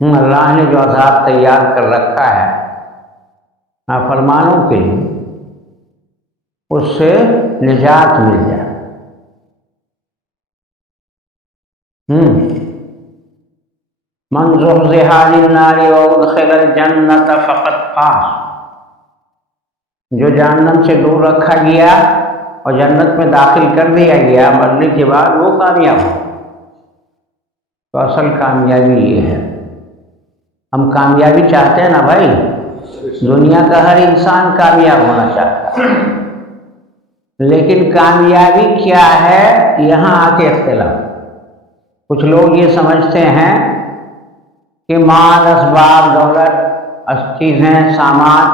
اللہ نے جو عذاب تیار کر رکھا ہے نافرمانوں کے لیے، اس سے نجات مل جائے۔ من زحزح عن النار وادخل الجنۃ فقد فاز، جو جہنم سے دور رکھا گیا اور جنت میں داخل کر دیا گیا مرنے کے بعد، وہ کامیاب ہو۔ تو اصل کامیابی یہ ہے، ہم کامیابی چاہتے ہیں نا بھائی، دنیا کا ہر انسان کامیاب ہونا چاہتا ہے، لیکن کامیابی کیا ہے یہاں آ کے اختلاف۔ کچھ لوگ یہ سمجھتے ہیں کہ مال، اسباب، دولت، چیزیں، سامان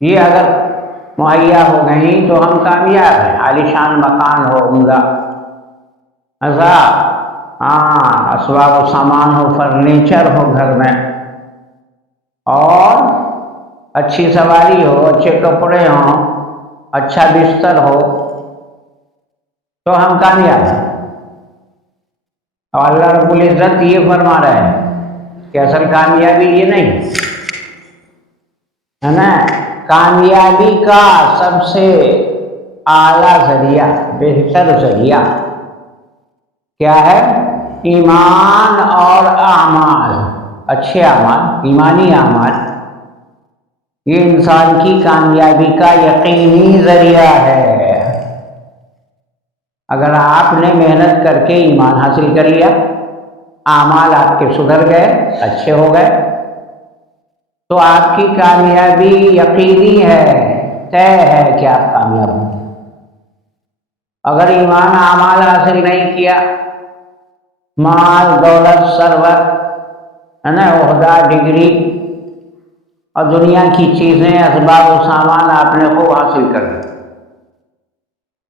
یہ اگر مہیا ہو گئیں تو ہم کامیاب ہیں، عالیشان مکان ہو، عمدہ اسباب و سامان ہو، فرنیچر ہو گھر میں، اور اچھی سواری ہو، اچھے کپڑے ہوں، اچھا بستر ہو، تو ہم کامیاب ہیں۔ اور اللہ رب العزت یہ فرما رہے ہیں کہ اصل کامیابی یہ نہیں ہے نا، کامیابی کا سب سے اعلیٰ ذریعہ، بہتر ذریعہ کیا ہے؟ ایمان اور اعمال، اچھے اعمال، ایمانی اعمال، یہ انسان کی کامیابی کا یقینی ذریعہ ہے۔ اگر آپ نے محنت کر کے ایمان حاصل کر لیا، اعمال آپ کے سدھر گئے، اچھے ہو گئے، تو آپ کی کامیابی یقینی ہے، طے ہے کہ آپ کامیاب ہوں۔ اگر ایمان اعمال حاصل نہیں کیا، مال، دولت، ثروت، ہے نا، عہدہ، ڈگری اور دنیا کی چیزیں، اسباب و سامان آپ نے خوب حاصل کر لی،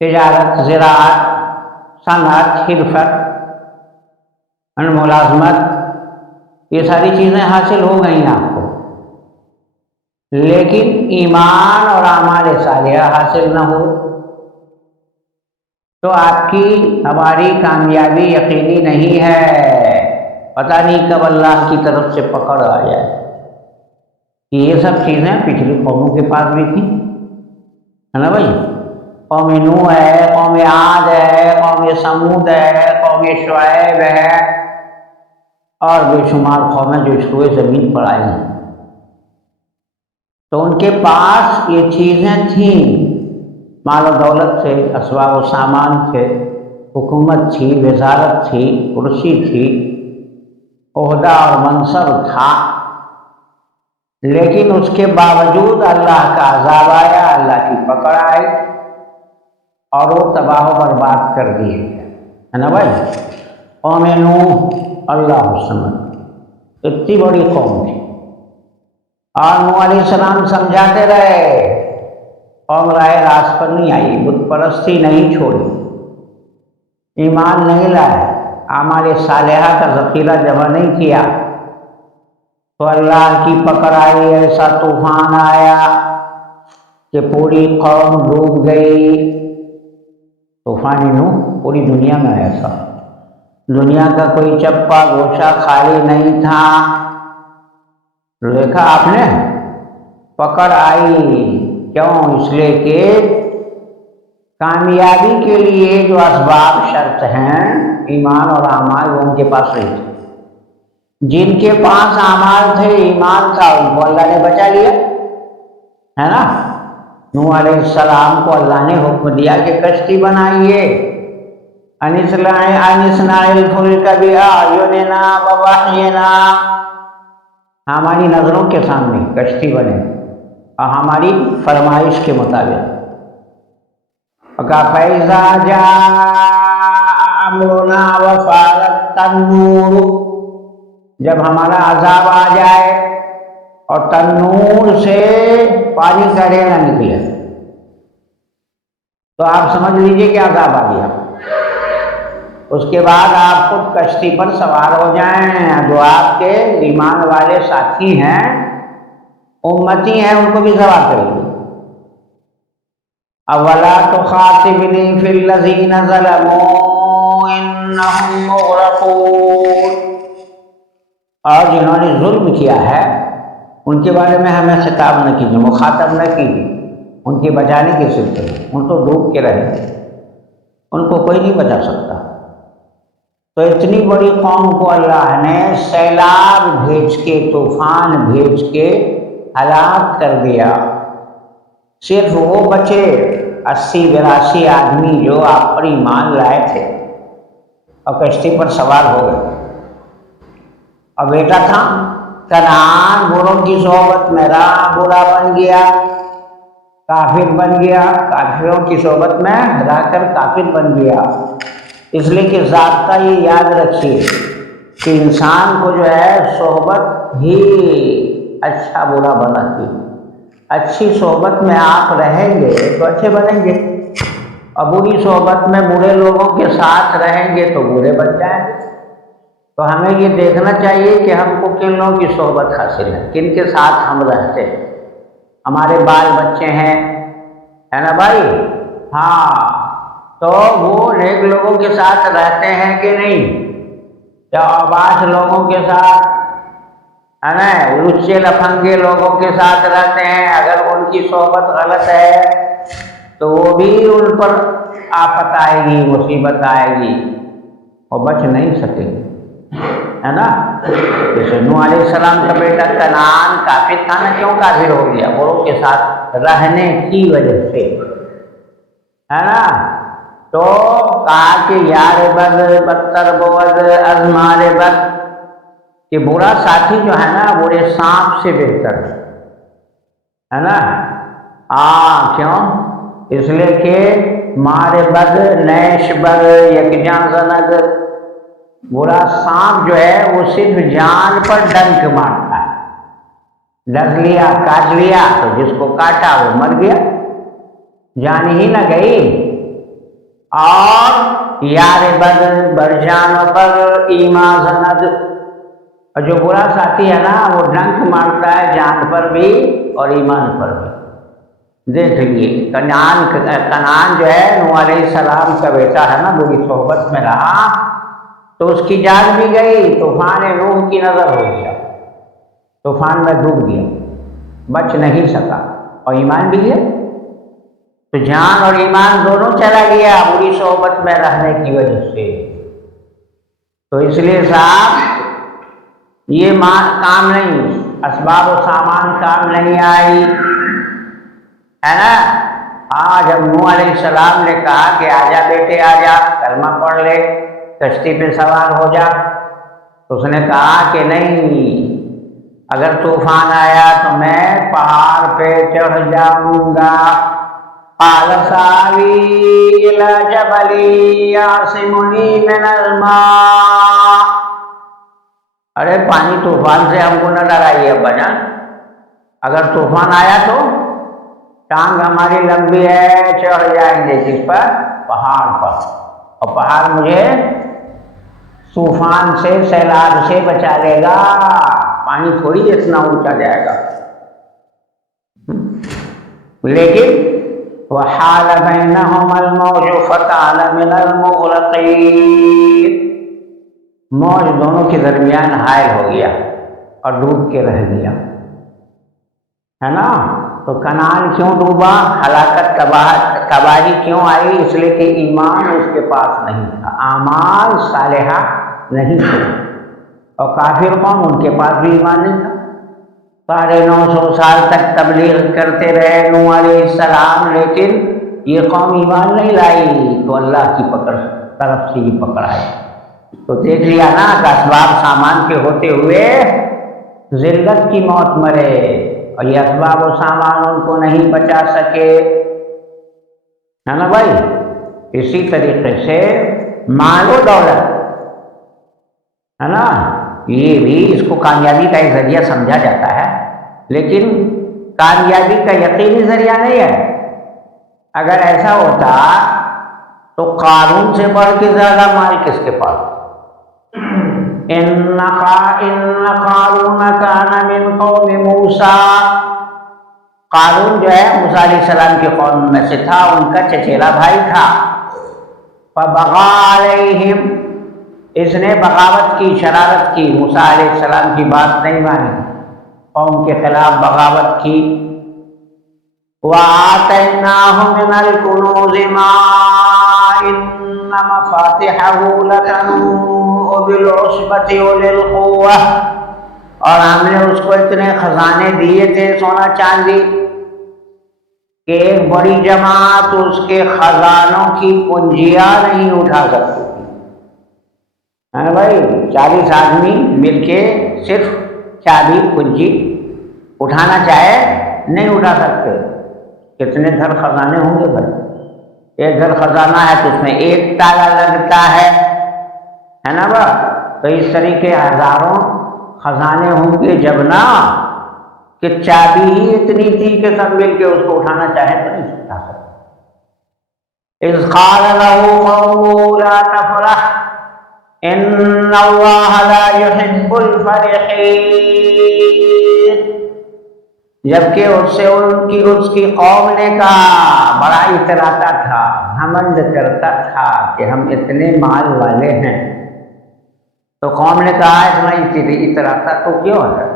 تجارت، زراعت، صنعت، حرفت، ملازمت، یہ ساری چیزیں حاصل ہو گئیں آپ کو، لیکن ایمان اور اعمال صالحہ حاصل نہ ہو، تو آپ کی، ہماری کامیابی یقینی نہیں ہے۔ پتہ نہیں کب اللہ کی طرف سے پکڑ آ جائے کہ یہ سب چیزیں پچھلی قوموں کے پاس بھی تھیں، ہے نا بھائی، قوم نوح ہے، قوم عاد ہے، قوم سمود ہے، قوم شعیب ہے، اور بے شمار قومیں جو اس روئے زمین پر آئی ہیں، تو ان کے پاس یہ چیزیں تھیں، مال و دولت تھے، اسباب و سامان تھے، حکومت تھی، وزارت تھی، کرسی تھی، عہدہ اور منصب تھا، لیکن اس کے باوجود اللہ کا عذاب آیا، اللہ کی پکڑ آئی، اور وہ تباہ و برباد کر دیے گئے، ہے نا بھائی۔ قوم نوح، اللہ الصمد، اتنی بڑی قوم تھی، اور نوح علیہ السلام سمجھاتے رہے، قوم راہ راست پر نہیں آئی، بت پرستی نہیں چھوڑی، ایمان نہیں لائے، اعمال صالحہ کا ذخیرہ جمع نہیں کیا، تو اللہ کی پکڑ آئی، ایسا طوفان آیا کہ پوری قوم ڈوب گئی۔ طوفان نوح پوری دنیا میں ایسا، دنیا کا کوئی چپا گوشہ خالی نہیں تھا، دیکھا آپ نے، پکڑ آئی، کیوں؟ اس لیے کہ کامیابی کے لیے جو اسباب شرط ہیں، ایمان اور اعمال، وہ ان کے پاس نہیں تھے۔ جن کے پاس اعمال تھے، ایمان تھا، ان کو اللہ نے بچا لیا، ہے نا۔ نوح علیہ السلام کو اللہ نے حکم دیا کہ کشتی بنائیے، ان اصنع الفلک بأعیننا ووحینا، ہماری نظروں کے سامنے کشتی بنے اور ہماری فرمائش کے مطابق۔ فَإِذَا جَاءَ أَمْرُنَا وَفَارَ التَّنُّورُ، جب ہمارا عذاب آ جائے اور تنور سے پانی کا ریلا نکلے، تو آپ سمجھ لیجئے کہ عذاب آ گیا، اس کے بعد آپ خود کشتی پر سوار ہو جائیں، جو آپ کے ایمان والے ساتھی ہیں، امتی ہیں، ان کو بھی سوار کریے۔ اولا تخاطبنی فی الذین ظلموا انہم مغرقون، اور جنہوں نے ظلم کیا ہے ان کے بارے میں ہمیں خطاب نہ کیجیے، مخاطب نہ کیجیے، ان کے بچانے کے سلسلے میں ان تو ڈوب کے رہے، ان کو کوئی نہیں بچا سکتا۔ تو اتنی بڑی قوم کو اللہ نے سیلاب بھیج کے، طوفان بھیج کے ہلاک کر دیا، صرف وہ بچے 80-82 آدمی جو آپ پر ایمان لائے تھے اور کشتی پر سوار ہو گئے۔ اور بیٹا تھا کنعان، بروں کی صحبت میں رہا، برا بن گیا، کافر بن گیا، کافروں کی صحبت میں رہ کر کافر بن گیا۔ اس لیے کہ ضابطہ یہ یاد رکھیے کہ انسان کو جو ہے صحبت ہی اچھا برا بناتی ہے۔ اچھی صحبت میں آپ رہیں گے تو اچھے بنیں گے، اور بری صحبت میں برے لوگوں کے ساتھ رہیں گے تو برے بن جائیں گے۔ تو ہمیں یہ دیکھنا چاہیے کہ ہم کو کن لوگوں کی صحبت حاصل ہے، کن کے ساتھ ہم رہتے ہیں۔ ہمارے بال بچے ہیں، ہے نا بھائی؟ ہاں، تو وہ نیک لوگوں کے ساتھ رہتے ہیں کہ نہیں؟ یا آباش لوگوں کے ساتھ، ہے نا، لچے لفنگے لوگوں کے ساتھ رہتے ہیں، اگر ان کی صحبت غلط ہے تو وہ بھی ان پر آفت آئے گی، مصیبت آئے گی، اور بچ نہیں سکے گی، ہے نا؟ جیسے نوح علیہ السلام کا بیٹا کنعان کافر تھا نا، کیوں کافر ہو گیا؟ بروں کے ساتھ رہنے کی وجہ سے، ہے نا؟ تو کہا کہ یار بد بدتر بود از مار بد، کہ برا ساتھی جو ہے نا برے سانپ سے بہتر ہے نا؟ کیوں؟ اس لیے کہ مار بد نیش بد یکجاں زند، برا سانپ جو ہے وہ صرف جان پر ڈنک مارتا ہے، ڈس لیا کاٹ لیا تو جس کو کاٹا وہ مر گیا، جان ہی نہ گئی۔ اور یار بد برجان پر ایمان زند، اور جو برا ساتھی ہے نا وہ ڈنک مارتا ہے جان پر بھی اور ایمان پر بھی۔ دیکھ لیجیے کنعان جو ہے نوح علیہ السلام کا بیٹا ہے نا، بری صحبت میں رہا تو اس کی جان بھی گئی، طوفان نوح کی نظر ہو گیا، طوفان میں ڈوب گیا، بچ نہیں سکا، اور ایمان بھی گیا، تو جان اور ایمان دونوں چلا گیا بری صحبت میں رہنے کی وجہ سے۔ تو اس لیے صاحب یہ کام نہیں، اسباب و سامان کام نہیں آئی، ہے نا؟ جب نوح علیہ السلام نے کہا کہ آجا بیٹے آجا، کلمہ پڑھ لے، کشتی پہ سوار ہو جا، تو اس نے کہا کہ نہیں، اگر طوفان آیا تو میں پہاڑ پہ چڑھ جاؤں گا۔ قال ساوی الی جبل یعصمنی من الماء، ارے پانی طوفان سے ہم کو نہ ڈرائیے ابا جان، اگر طوفان آیا تو ٹانگ ہماری لمبی ہے، چڑھ جائیں گے کس پر؟ پہاڑ پر، اور پہاڑ مجھے طوفان سے سیلاب سے بچا لے گا، پانی تھوڑی اتنا اونچا جائے گا۔ لیکن وحال بینہم الموج فکان من المغرقین، موج دونوں کے درمیان حائل ہو گیا اور ڈوب کے رہ گیا، ہے نا؟ تو کنعان کیوں ڈوبا؟ ہلاکت تباہی کیوں آئی؟ اس لیے کہ ایمان اس کے پاس نہیں تھا، اعمال صالحہ نہیں تھے، اور کافر قوم ان کے پاس بھی ایمان نہیں تھا۔ 950 سال تک تبلیغ کرتے رہے نوح علیہ السلام، لیکن یہ قوم ایمان نہیں لائی، تو اللہ کی پکڑ طرف سے یہ پکڑ آئی۔ تو دیکھ لیا نا کہ اسباب سامان کے ہوتے ہوئے ذلت کی موت مرے، اور یہ اسباب و سامان ان کو نہیں بچا سکے، ہے نا بھائی؟ اسی طریقے سے مال و دولت، ہے نا، یہ بھی اس کو کامیابی کا ایک ذریعہ سمجھا جاتا ہے، لیکن کامیابی کا یقینی ذریعہ نہیں ہے۔ اگر ایسا ہوتا تو قارون سے بڑھ کے زیادہ مال کس کے پاس؟ ان قارون کان من قوم موسیٰ، قارون جو ہے موسیٰ علیہ السلام کی قوم میں سے تھا، ان کا چچیرا بھائی تھا۔ فبغى علیہم، اس نے بغاوت کی، شرارت کی، موسیٰ علیہ السلام کی بات نہیں مانی، قوم کے خلاف بغاوت کی۔ وَآتَيْنَاهُ مِنَ الْكُنُوزِ مَا إِنَّ مَفَاتِحَهُ لَتَنُوءُ بِالْعُصْبَةِ أُولِي الْقُوَّةِ، اور ہم نے اس کو اتنے خزانے دیے تھے سونا چاندی کہ ایک بڑی جماعت اس کے خزانوں کی کنجیاں نہیں اٹھا سکتی تھی۔ ہاں بھائی، 40 آدمی مل کے صرف چابی کنجی اٹھانا چاہے نہیں اٹھا سکتے۔ کتنے گھر خزانے ہوں گے بھائی؟ ایک گھر خزانہ ہے تو اس میں ایک تالا لگتا ہے نا با؟ تو اس طریقے ہزاروں خزانے ہوں گے جب نا، کہ چابی ہی اتنی تھی کہ سب مل کے اس کو اٹھانا چاہے تو نہیں اٹھا سکتے۔ اذ قال له قومه لا تفرح ان اللہ لا يحب الفرحین، جبکہ اس کی قوم نے کہا، بڑا اتراتا تھا، حمد کرتا تھا کہ ہم اتنے مال والے ہیں، تو قوم نے کہا اتنا اتراتا تو کیوں ہے؟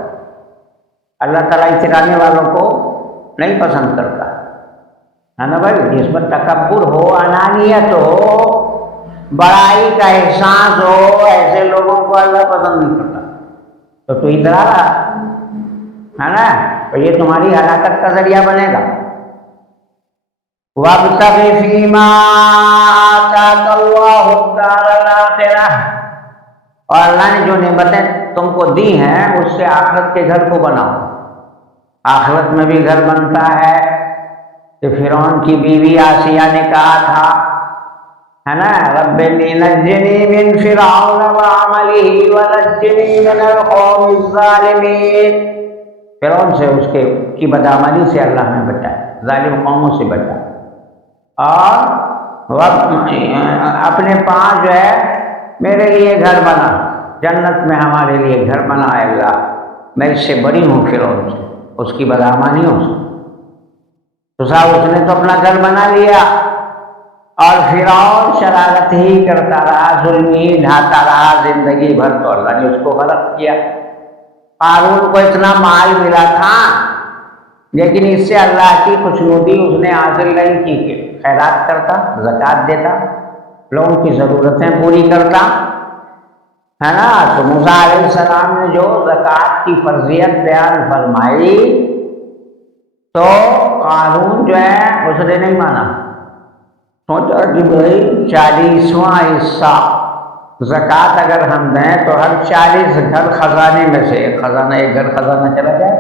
اللہ تعالیٰ اترانے والوں کو نہیں پسند کرتا ہے نا بھائی۔ جس پر تکبر ہو، انانیت ہو، بڑائی کا احساس ہو، ایسے لوگوں کو اللہ پسند نہیں کرتا۔ تو اترا رہا ہے نا، تو یہ تمہاری ہلاکت کا ذریعہ بنے گا۔ وَابْتَغِ فِيمَا آتَاكَ اللَّهُ الدَّارَ الْآخِرَةَ، اور اللہ نے جو نعمتیں تم کو دی ہیں اس سے آخرت کے گھر کو بناؤ۔ آخرت میں بھی گھر بنتا ہے کہ فرعون کی بیوی آسیہ نے کہا تھا ہے نا، رب نجنی من فرعون وعملہ ونجنی من القوم الظالمین، فرعون سے اس کی بدعملی سے اللہ نے بچایا، ظالم قوموں سے بچایا، اور اپنے پاس جو ہے میرے لیے گھر بنا، جنت میں ہمارے لیے گھر بنا ہے اللہ، میں اس سے بڑی ہوں فرعون سے، اس کی بدعملیوں سے۔ تو صاحب اس نے تو اپنا گھر بنا لیا، اور فرعون شرارت ہی کرتا رہا، ظلم ہی ڈھاتا رہا زندگی بھر، تو اللہ نے اس کو غرق کیا۔ قارون کو اتنا مال ملا تھا لیکن اس سے اللہ کی خوشنودی اس نے حاصل نہیں کی کہ خیرات کرتا، زکوٰۃ دیتا، لوگوں کی ضرورتیں پوری کرتا ہے نا۔ تو موسیٰ علیہ السلام نے جو زکوٰۃ کی فرضیت بیان فرمائی تو قارون جو ہے اس نے نہیں مانا، سوچا کہ بھائی 40واں حصہ زکوٰۃ اگر ہم دیں تو ہر 40 گھر خزانے میں سے ایک گھر خزانہ چلا جائے،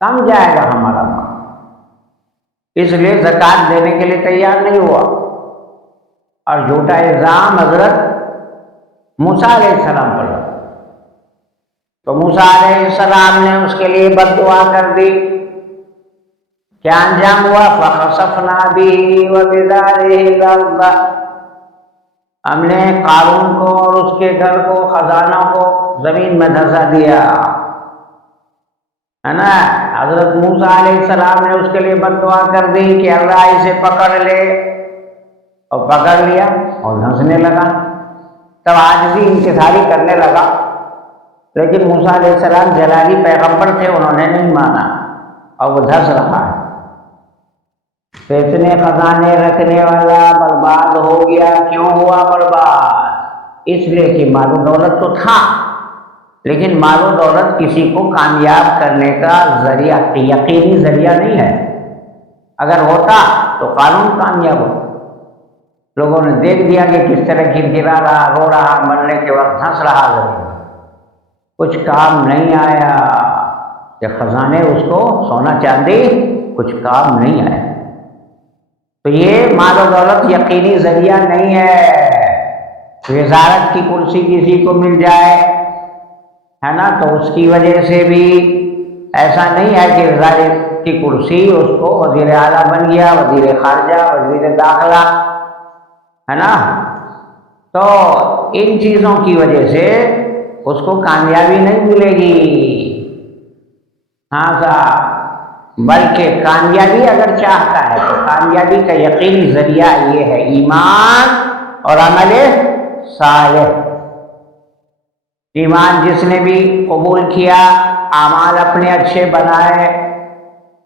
کم جائے گا ہمارا مال، اس لیے زکوٰۃ دینے کے لیے تیار نہیں ہوا، اور جھوٹا الزام حضرت موسیٰ علیہ السلام پر لگا۔ تو موسیٰ علیہ السلام نے اس کے لیے بد دعا کر دی۔ کیا انجام ہوا؟ فَخَسَفْنَا بِهِ وَبِدَارِهِ الْأَرْضَ، ہم نے قارون کو اور اس کے گھر کو، خزانوں کو زمین میں دھسا دیا ہے نا۔ حضرت موسیٰ علیہ السلام نے اس کے لیے بد دعا کر دی کہ اللہ اسے پکڑ لے، اور پکڑ لیا اور دھنسنے لگا، تب عاجزی انکساری کرنے لگا، لیکن موسیٰ علیہ السلام جلالی پیغمبر تھے، انہوں نے نہیں مانا، اور وہ دھس رہا ہے۔ تو اتنے خزانے رکھنے والا برباد ہو گیا۔ کیوں ہوا برباد؟ اس لیے کہ مال و دولت تو تھا، لیکن مال و دولت کسی کو کامیاب کرنے کا ذریعہ، یقینی ذریعہ نہیں ہے۔ اگر ہوتا تو قارون کامیاب ہو۔ لوگوں نے دیکھ دیا کہ کس طرح گرگرا رہا، رو رہا، مرنے کے وقت ہنس رہا زمین، کچھ کام نہیں آیا، کہ خزانے اس کو سونا چاندی کچھ کام نہیں آیا۔ تو یہ مال و دولت یقینی ذریعہ نہیں ہے۔ وزارت کی کرسی کسی کو مل جائے ہے نا، تو اس کی وجہ سے بھی ایسا نہیں ہے کہ وزارت کی کرسی اس کو وزیر اعلیٰ بن گیا، وزیر خارجہ، وزیر داخلہ ہے نا۔ تو ان چیزوں کی وجہ سے اس کو کامیابی نہیں ملے گی، ہاں صاحب، بلکہ کامیابی اگر چاہتا ہے تو کامیابی کا یقینی ذریعہ یہ ہے ایمان اور عمل صالح. ایمان جس نے بھی قبول کیا، اعمال اپنے اچھے بنائے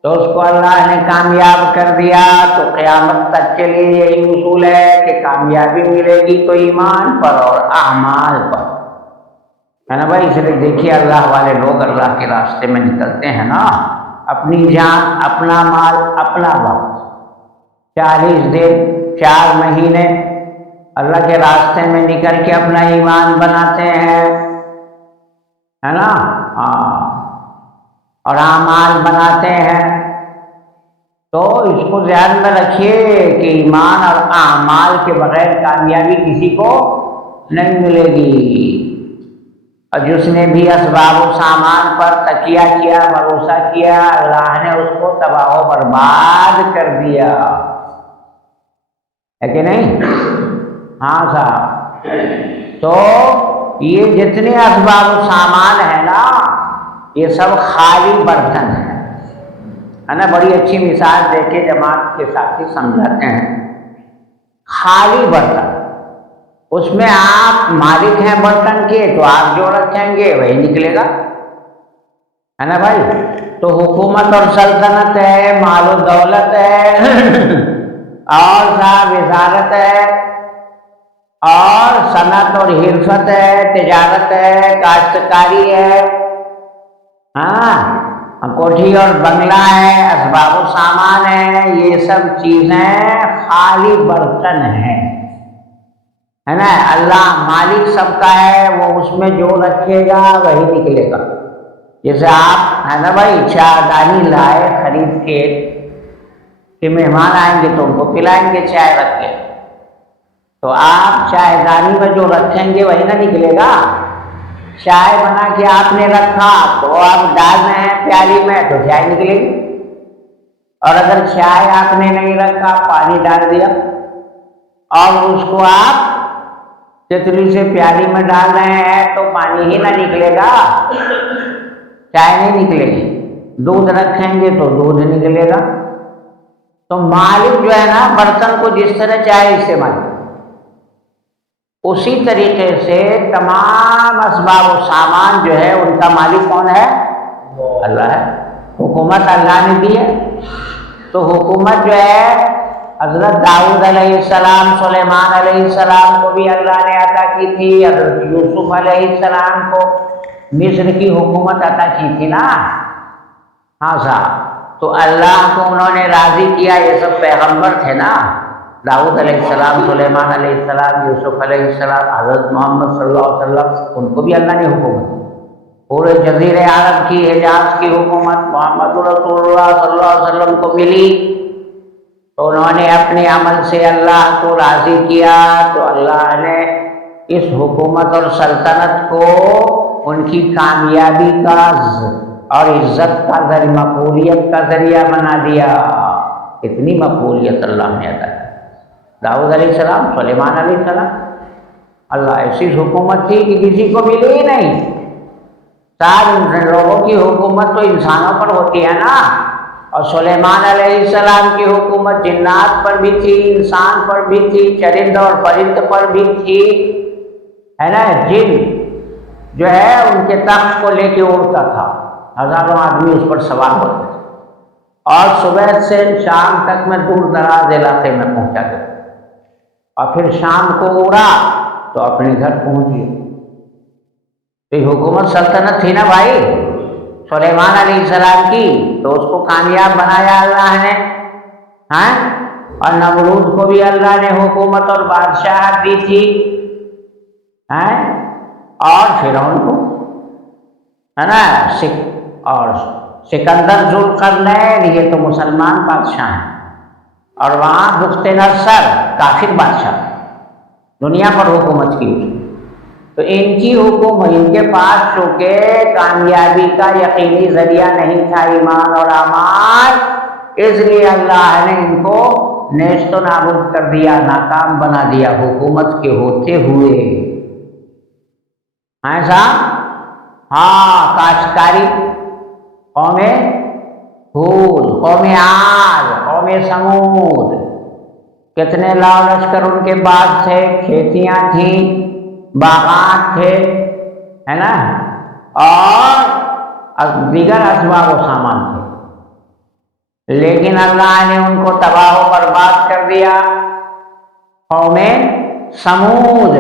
تو اس کو اللہ نے کامیاب کر دیا. تو قیامت تک کے لیے یہی اصول ہے کہ کامیابی ملے گی تو ایمان پر اور اعمال پر، ہے نا بھائی. اس لیے دیکھیے اللہ والے لوگ اللہ کے راستے میں نکلتے ہیں نا، اپنی جان، اپنا مال، اپنا وقت، 40 دن 4 مہینے اللہ کے راستے میں نکل کے اپنا ایمان بناتے ہیں، ہے نا. اور اعمال بناتے ہیں. تو اس کو ذہن میں رکھیے کہ ایمان اور اعمال کے بغیر کامیابی کسی کو نہیں ملے گی. اور جس نے بھی اسباب و سامان پر تکیہ کیا، بھروسہ کیا، اللہ نے اس کو تباہ و برباد کر دیا، ہے کہ نہیں؟ ہاں صاحب. تو یہ جتنے اسباب و سامان ہے نا، یہ سب خالی برتن ہے نا. بڑی اچھی مثال دے کے جماعت کے ساتھی سمجھاتے ہیں. خالی برتن، اس میں آپ مالک ہیں برتن کے تو آپ جو رکھیں گے وہی نکلے گا، ہے نا بھائی. تو حکومت اور سلطنت ہے، مال و دولت ہے اور صاحب وزارت ہے اور صنعت اور حرفت ہے، تجارت ہے، کاشتکاری ہے، ہاں، کوٹھی اور بنگلہ ہے، اسباب و سامان ہے. یہ سب چیزیں خالی برتن ہیں، ہے نا. اللہ مالک سب کا ہے، وہ اس میں جو رکھے گا وہی نکلے گا. جیسے آپ، ہے نا بھائی، چائے دانی لائے خرید کے کہ مہمان آئیں گے تو ان کو پلائیں گے چائے رکھ کے، تو آپ چائے دانی میں جو رکھیں گے وہی نہ نکلے گا. چائے بنا کے آپ نے رکھا تو آپ ڈال رہے ہیں پیالی میں تو چائے نکلے گی. اور اگر چائے آپ نے نہیں رکھا، پانی ڈال دیا اور اس کو آپ تتلی سے پیالی میں ڈال رہے ہیں تو پانی ہی نہ نکلے گا، چائے نہیں نکلے گی. دودھ رکھیں گے تو دودھ نکلے گا. تو مالک جو ہے نا برتن کو جس طرح چاہے استعمال کرے، اسی طریقے سے تمام اسباب و سامان جو ہے ان کا مالک کون ہے؟ اللہ ہے. حکومت اللہ نے دی ہے. تو حکومت جو ہے حضرت داؤد علیہ السلام، سلیمان علیہ السلام کو بھی اللہ نے عطا کی تھی. حضرت یوسف علیہ السلام کو مصر کی حکومت عطا کی تھی نا. ہاں صاحب. تو اللہ کو انہوں نے راضی کیا. یہ سب پیغمبر تھے نا، داؤد علیہ السلام، سلیمان علیہ السلام، یوسف علیہ السلام، حضرت محمد صلی اللہ علیہ وسلم، ان کو بھی اللہ نے حکومت. پورے جزیرے عرب کی، حجاز کی حکومت محمد رسول اللہ صلی اللہ علیہ وسلم کو ملی. تو انہوں نے اپنے عمل سے اللہ کو راضی کیا، تو اللہ نے اس حکومت اور سلطنت کو ان کی کامیابی کا اور عزت کا ذریعہ، مقبولیت کا ذریعہ بنا دیا. اتنی مقبولیت اللہ نے عطا کی. داؤد علیہ السلام، سلیمان علیہ السلام، اللہ ایسی حکومت تھی کہ کسی کو ملی ہی نہیں. سارے لوگوں کی حکومت تو انسانوں پر ہوتی ہے نا، اور سلیمان علیہ السلام کی حکومت جنات پر بھی تھی، انسان پر بھی تھی، چرند اور پرند پر بھی تھی، ہے نا. جن جو ہے ان کے تخت کو لے کے اڑتا تھا، ہزاروں آدمی اس پر سوار ہوتے تھے اور صبح سے شام تک میں دور دراز علاقے میں پہنچا گیا، اور پھر شام کو اڑا تو اپنے گھر پہنچ گیا. تو یہ حکومت سلطنت تھی نا بھائی سلیمان علیہ السلام کی، تو اس کو کامیاب بنایا اللہ نے. ہاں، اور نمرود کو بھی اللہ نے حکومت اور بادشاہت دی تھی، اور فرعون کو، ہے نا. اور سکندر ذوالقرنین، یہ تو مسلمان بادشاہ ہیں، اور وہاں بخت نصر کافر بادشاہ دنیا پر حکومت کی. تو ان کی حکومت، ان کے پاس چونکہ کامیابی کا یقینی ذریعہ نہیں تھا ایمان اور اعمال، اس لیے اللہ نے ان کو نیست و نابود کر دیا، ناکام بنا دیا حکومت کے ہوتے ہوئے. ایسا ہاں، کاشتکاری قوم ہود، قوم عاد، قوم سمود، کتنے لاؤ لشکر ان کے پاس تھے، کھیتیاں تھیں، باغات تھے، ہے نا، اور دیگر اسباب و سامان تھے، لیکن اللہ نے ان کو تباہ و برباد کر دیا۔ قوم سمود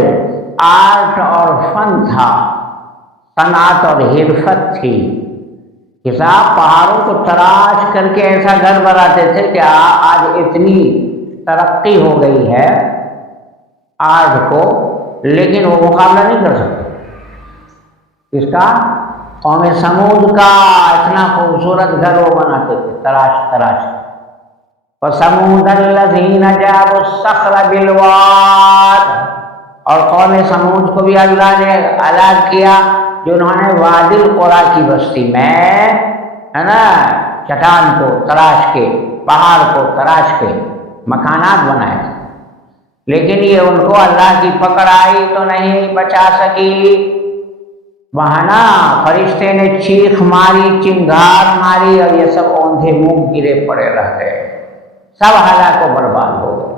آرٹ اور فن تھا، صنعت اور حرفت تھی کہ صاحب پہاڑوں کو تراش کر کے ایسا گھر بناتے تھے کہ آج اتنی ترقی ہو گئی ہے آرٹ کو، لیکن وہ مقابلہ نہیں کر سکتے اس کا۔ قوم سمود کا اتنا خوبصورت گھر وہ بناتے تھے تراش تراش۔ وَثَمُودَ الَّذِينَ جَابُوا الصَّخْرَ بِالْوَادِ، اور قوم سمود کو بھی اللہ نے ہلاک کیا جنہوں نے وادی القریٰ کی بستی میں، ہے نا، چٹان کو تراش کے، پہاڑ کو تراش کے مکانات بنائے تھے، لیکن یہ ان کو اللہ کی پکڑ آئی تو نہیں بچا سکی۔ وہاں نا فرشتے نے چیخ ماری، چنگھار ماری، اور یہ سب اوندھے منہ گرے پڑے رہ گئے، سب ہلاک و برباد ہو گئے۔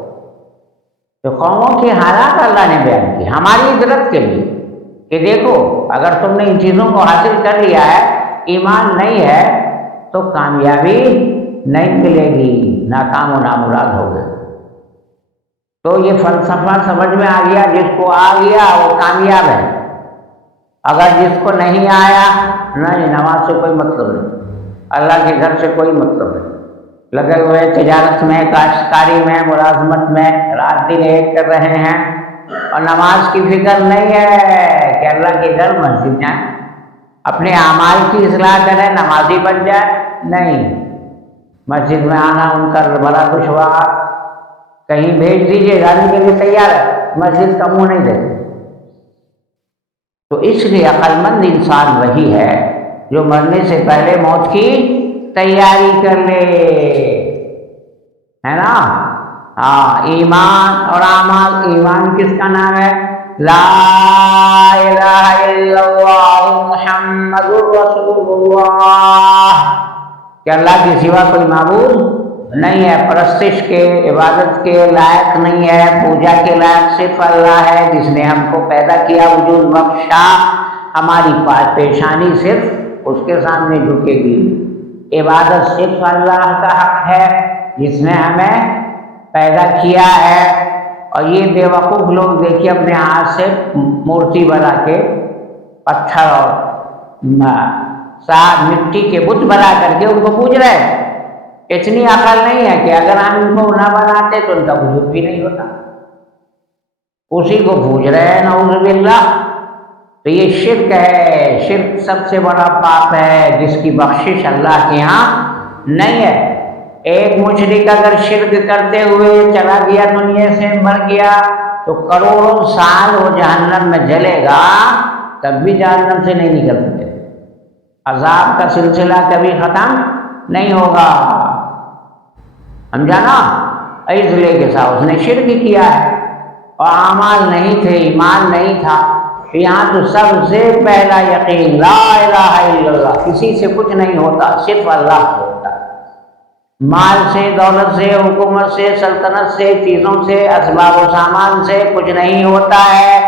تو قوموں کی حالات اللہ نے بیان کی ہماری عبرت کے لیے کہ دیکھو اگر تم نے ان چیزوں کو حاصل کر لیا ہے، ایمان نہیں ہے تو کامیابی نہیں ملے گی، ناکام و نامراد ہوگا۔ تو یہ فلسفہ سمجھ میں آ گیا، جس کو آ گیا وہ کامیاب ہے، اگر جس کو نہیں آیا، نہیں، نماز سے کوئی مطلب نہیں، اللہ کے گھر سے کوئی مطلب نہیں، لگے ہوئے تجارت میں، کاشتکاری میں، ملازمت میں، رات دن ایک کر رہے ہیں، اور نماز کی فکر نہیں ہے کہ اللہ کے گھر مسجد جائیں، اپنے اعمال کی اصلاح کریں، نمازی بن جائے، نہیں، مسجد میں آنا ان کا بڑا دشوار، کہیں بھیج دیجیے جانے کے لیے تیار ہے، مسجد کا منہ نہیں دیتے۔ تو اس لیے عقل مند انسان وہی ہے جو مرنے سے پہلے موت کی تیاری کر لے، ہے نا۔ ہاں، ایمان اور اعمال، ایمان کس کا نام ہے؟ لا الہ الا اللہ محمد رسول اللہ، کہ اللہ کے سوا کوئی معبود نہیں ہے، پرستش کے، عبادت کے لائق نہیں ہے، پوجا کے لائق صرف اللہ ہے جس نے ہم کو پیدا کیا، وجود بخشا، ہماری پیشانی صرف اس کے سامنے جھکے گی، عبادت صرف اللہ کا حق ہے جس نے ہمیں پیدا کیا ہے۔ اور یہ بے وقوف لوگ دیکھیے اپنے ہاتھ سے مورتی بنا کے، پتھر اور مٹی کے بت بنا کر کے ان کو پوج رہے ہیں، اتنی عقل نہیں ہے کہ اگر ہم ان کو نہ بناتے تو ان کا وجود بھی نہیں ہوتا، اسی کو پوج رہے ہیں، نعوذ باللہ۔ تو یہ شرک ہے، شرک سب سے بڑا پاپ ہے جس کی بخشش اللہ کے ہاں نہیں ہے۔ ایک مشرک اگر شرک کرتے ہوئے چلا گیا دنیا سے، مر گیا، تو کروڑوں سال وہ جہنم میں جلے گا، تب بھی جہنم سے نہیں نکل سکتے، عذاب کا سلسلہ کبھی ختم نہیں ہوگا، سمجھا نا۔ اس لیے کے ساتھ اس نے شرک کیا ہے، اور اعمال نہیں تھے، ایمان نہیں تھا۔ یہاں تو سب سے پہلا یقین لا الہ الا اللہ، کسی سے کچھ نہیں ہوتا، صرف اللہ سے ہوتا ہے، مال سے، دولت سے، حکومت سے، سلطنت سے، چیزوں سے، اسباب و سامان سے کچھ نہیں ہوتا ہے،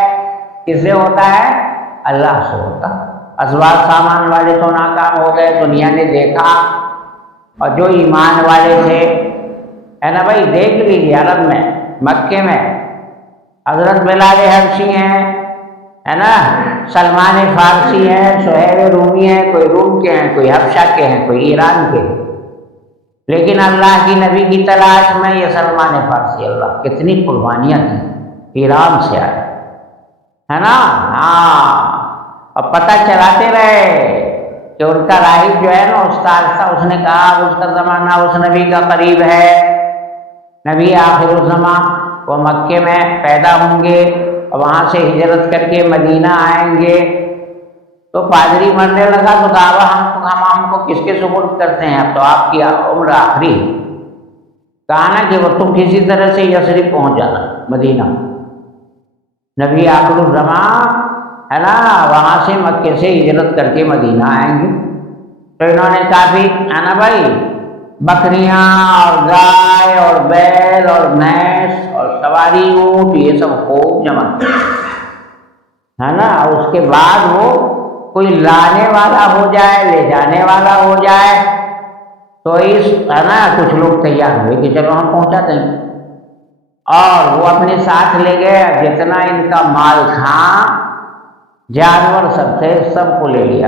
کس سے ہوتا ہے؟ اللہ سے ہوتا ہے۔ اسباب سامان والے تو ناکام ہو گئے، دنیا نے دیکھا، اور جو ایمان والے تھے، ہے نا بھائی، دیکھ لیجیے عرب میں، مکے میں حضرت بلال حبشی ہیں، ہے نا، سلمان فارسی ہیں، سہیل رومی ہیں، کوئی روم کے ہیں، کوئی حبشہ کے ہیں، کوئی ایران کے ہیں، لیکن اللہ کی نبی کی تلاش میں یہ سلمان فارسی، اللہ کتنی قربانیاں تھیں، ایران سے آئے، ہے نا۔ ہاں، اور پتہ چلاتے رہے کہ ان کا راہب جو ہے نا استاد تھا، اس نے کہا اب اس کا زمانہ اس نبی کا قریب ہے، نبی آخر الزماں وہ مکے میں پیدا ہوں گے، اور وہاں سے ہجرت کر کے مدینہ آئیں گے۔ تو پادری مرنے لگا تو کہا ہم کو کس کے سپرد کرتے ہیں، اب تو آپ کی عمر آخری، کہا نا کہ وہ تم کسی طرح سے یثرب پہنچ جانا مدینہ، نبی آخر الزمان، ہے نا، وہاں سے مکے سے ہجرت کر کے مدینہ آئیں گے۔ تو انہوں نے کہا بھی ہے نا بھائی، بکریاں اور گائے اور بیل اور بھینس اور سواری اونٹ یہ سب خوب جمع ہے نا. اس کے بعد وہ کوئی لانے والا ہو جائے لے جانے والا ہو جائے تو اس ہے نا کچھ لوگ تیار ہوئے کہ چلو ہم پہنچاتے ہیں. اور وہ اپنے ساتھ لے گئے جتنا ان کا مال تھا جانور سب تھے سب کو لے لیا.